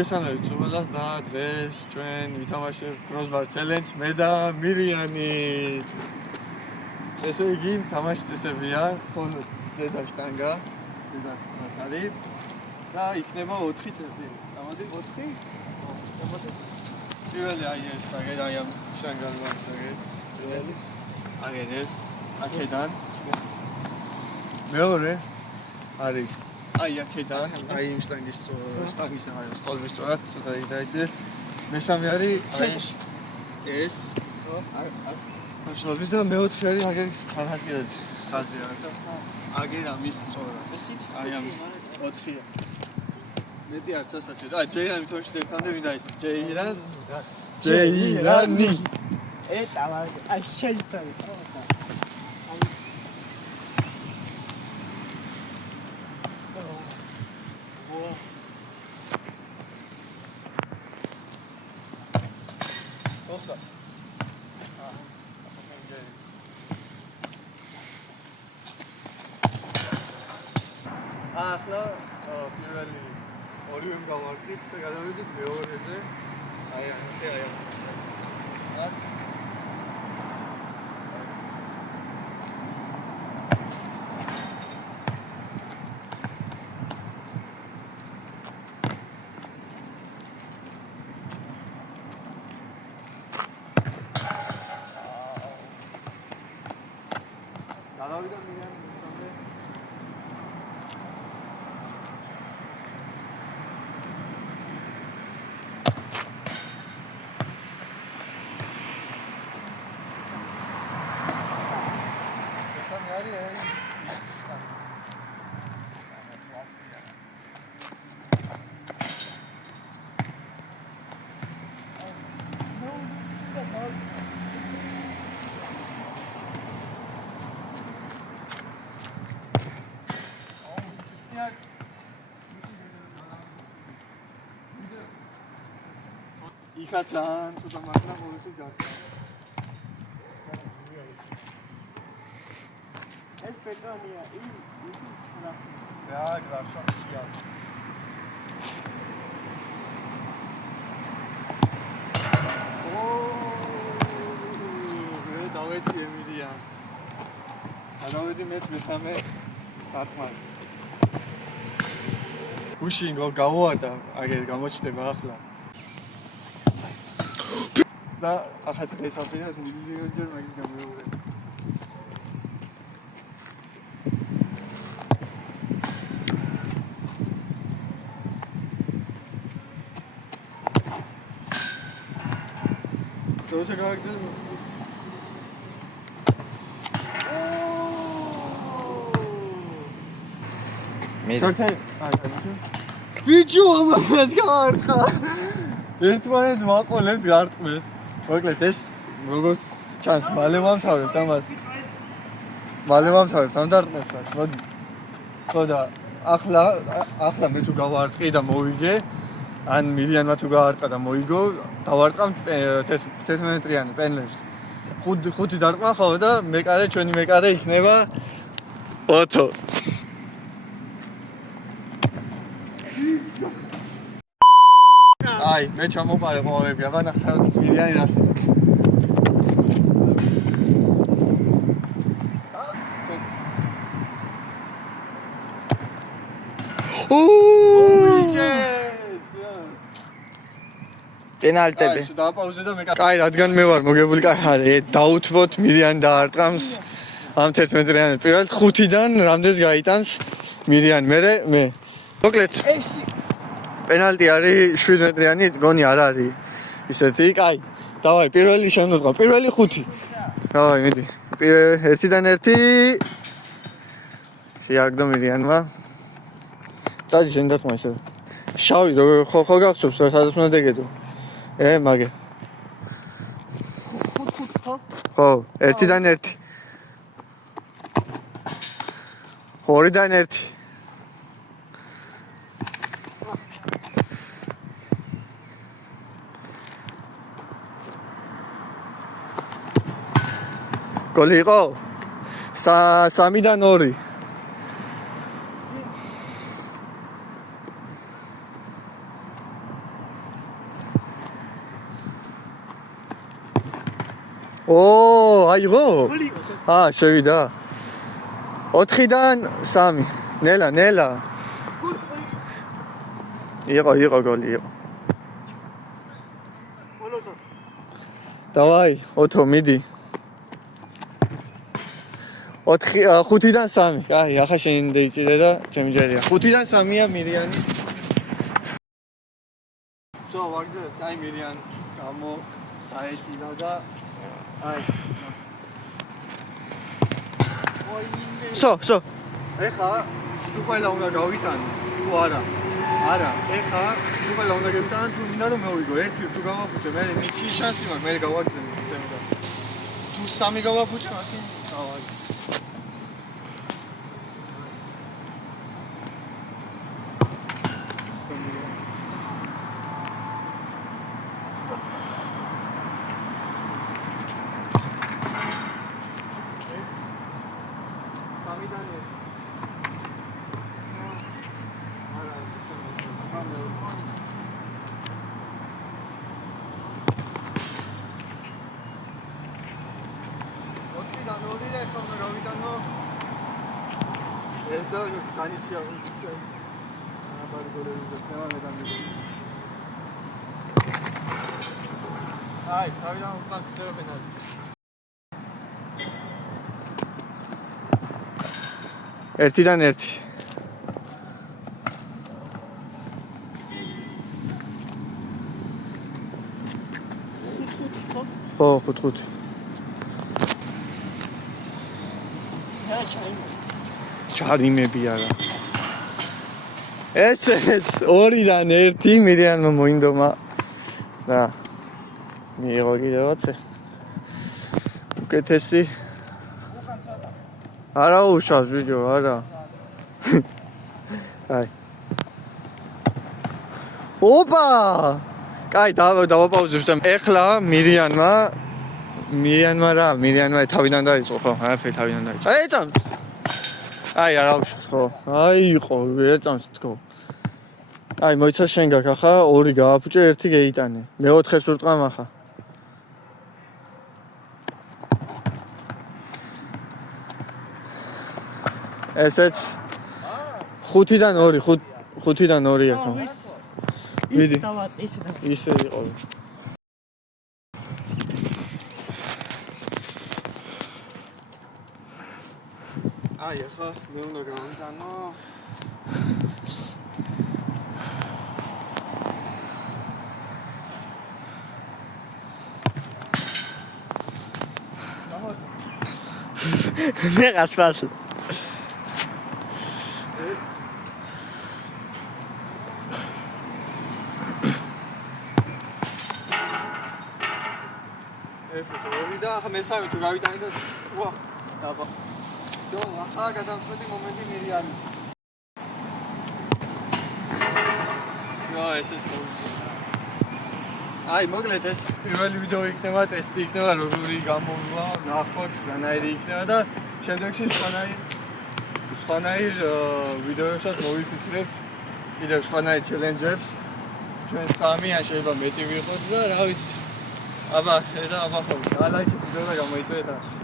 მოგესალმებით უბრალოდ და დღეს ჩვენ ვითამაშებთ Crossbar Challenge მე და მირიანი. ესე იგი, თამაშის წესებია, ხონოთ ზედა შტანგა, ზედა მას არის და იქნება 4 წერტილი. გამოდი 4? გამოდი. პირველი აი ეს, აი ამ შტანგან ვამსაგე. პირველი. აგერ ეს, აქედან. მეორე არის აი აქედან, აი იმ შტანგის აღარ სტოლბის სწორად, ცოტა დაიჭირე. მესამე არის ეს, ახლა და მეოთხე არის აგერ თანხმდიდად ხაზია და აგერ ამის სწორად. ესიც აი ამ 4-ია. მეტი არც ასაჩვენე. აი ჯეირანი თოში ერთამდე მინდა ის ჯეირანი. წავა, აი შეიძლება. ახლა პირველი ორივე გავაკეთეთ და გადავიდეთ მეორეზე. აი ამით აი ამ. გადავიდა მირიანი მესამე. იქაცან ცოტა მაგრამ ყოველთვის გაკეთე. ეს პეტრონია, ის ტრაფი. რა გრაფშია. მე დავეცი ემილიანს. გადავედი მეც მესამე დათმად. გუშინ გავუარდა, აგერ გამოჩნდება ახლა. და ახაც ესაფრია მილიონჯერ მაგის გამეორე. როცა გავაგზავნე მე ბიჭო ამას გაარტყა. ერთმანეთს მაყოლებს გარტყმეს. მოკლედ ეს როგორც ჩანს მალე ვამთავრებთ ამას. მალე ვამთავრებთ ამ დარტყმებას. მოდი. ხო და ახლა მე თუ გავარტყი და მოვიგე, ან მილიანმა თუ გაარტყა და მოიგო, დავარტყამ 11 მეტრიანი პენლებს. 5 დარტყმა ხო და მეკარე ჩვენი მეკარე იქნება ოთო. აი, მე ჩამოვყარე ყოველები, აბა ნახე მილიანი რას. პენალტები. დააპაუზე და მეკარე. კაი, რადგან მე ვარ მოგებული, კაი, დაუთმოთ მილიანი დაარტყამს ამ 11 მეტრიანი. პირველად 5-დან რამდენს გაიტანს მილიანი, მე. მოკლედ პენალტი არის 7 მეტრიანი, გონი არ არის ისეთი. კაი, დავაი, პირველი შემოვყავ. პირველი 5. დავაი, მიდი. 1-დან 1. შეაგდო მილიანმა. წადი შენ დათმა ისე. შავი ხო გახსოვს რა სადაც უნდა დეგედო. მაგე. 5 ხო? ხო, 1-დან 1. 2-დან 1. გოლი იყო? 3-დან 2. აიღო? შევიდა. 4-დან 3. ნელა. იყო გოლი იყო. დავაი, ოთო მიდი. 5-დან 3. კაი, ახლა შენ დაიჭირე და ჩემი ჯერია. 5-დან 3-ია მირიანი. ვაგზელებ, კაი მირიან გამო აეჭიდა და აი. სო. ეხა სუპაილა უნდა გავიტანო. თუ არა. ეხა სუპაილა უნდა გავიტანო, თუ მინდა რომ მოვიგო. ერთი თუ გავაფუჭე, მე მიჩი შანსი მაქვს, მე გავაგზავნე ისევ და. თუ 3 გავაფუჭე, მაშინ დავაგზავნე. ეს და განიცია უნდა აბარგოლები და თემამედამი. აი, თავიდან უკან ხსერებენ არის. ერთიდან ერთი. ხო, 5. ჩარიმები არა. ეს 2-დან 1 მირიანმა მოინდომა და მიიღო კიდევაც უკეთესი. არა უშავს ბიჭო, არა. აი. ოპა! კაი, დავაპაუზებ და ეხლა მირიანმა თავიდან დაიწყო, ხო? არაფერი თავიდან დაიწყო. აი, ეწამ. აი, არა უშავს, ხო? აი, იყო, ეწამს თქო. აი, მოიცა შენ გაქვს ახლა 2 გააფუჭე, 1 გეიტანე. მე-4-ს ურტყამ ახლა. ესეც 5-დან 2 ხო? მიდი. ისე იყო. აი, ახლა მე უნდა გავიტანო. მე გასფასე. ეს ორი და ახლა მესამე თუ გავიტანე და ვა, დაბა. ახლა გადამწყვეტი მომენტი მირიანი. ეს ის აი, მოკლედ ეს პირველი ვიდეო იქნება, ტესტი იქნება, როგორი გამოვა, ნახოთ, რანაირი იქნება და შემდეგში სხვანაირ ვიდეოებსაც მოვიფიქრებთ, კიდევ სხვანაირ ჩელენჯებს. ჩვენ 3 ან შეიძლება მეტი ვიყოთ და რა ვიცი. აბა, და აბა ხო, ლაიქი ვიდეო და გამოიწვიეთ.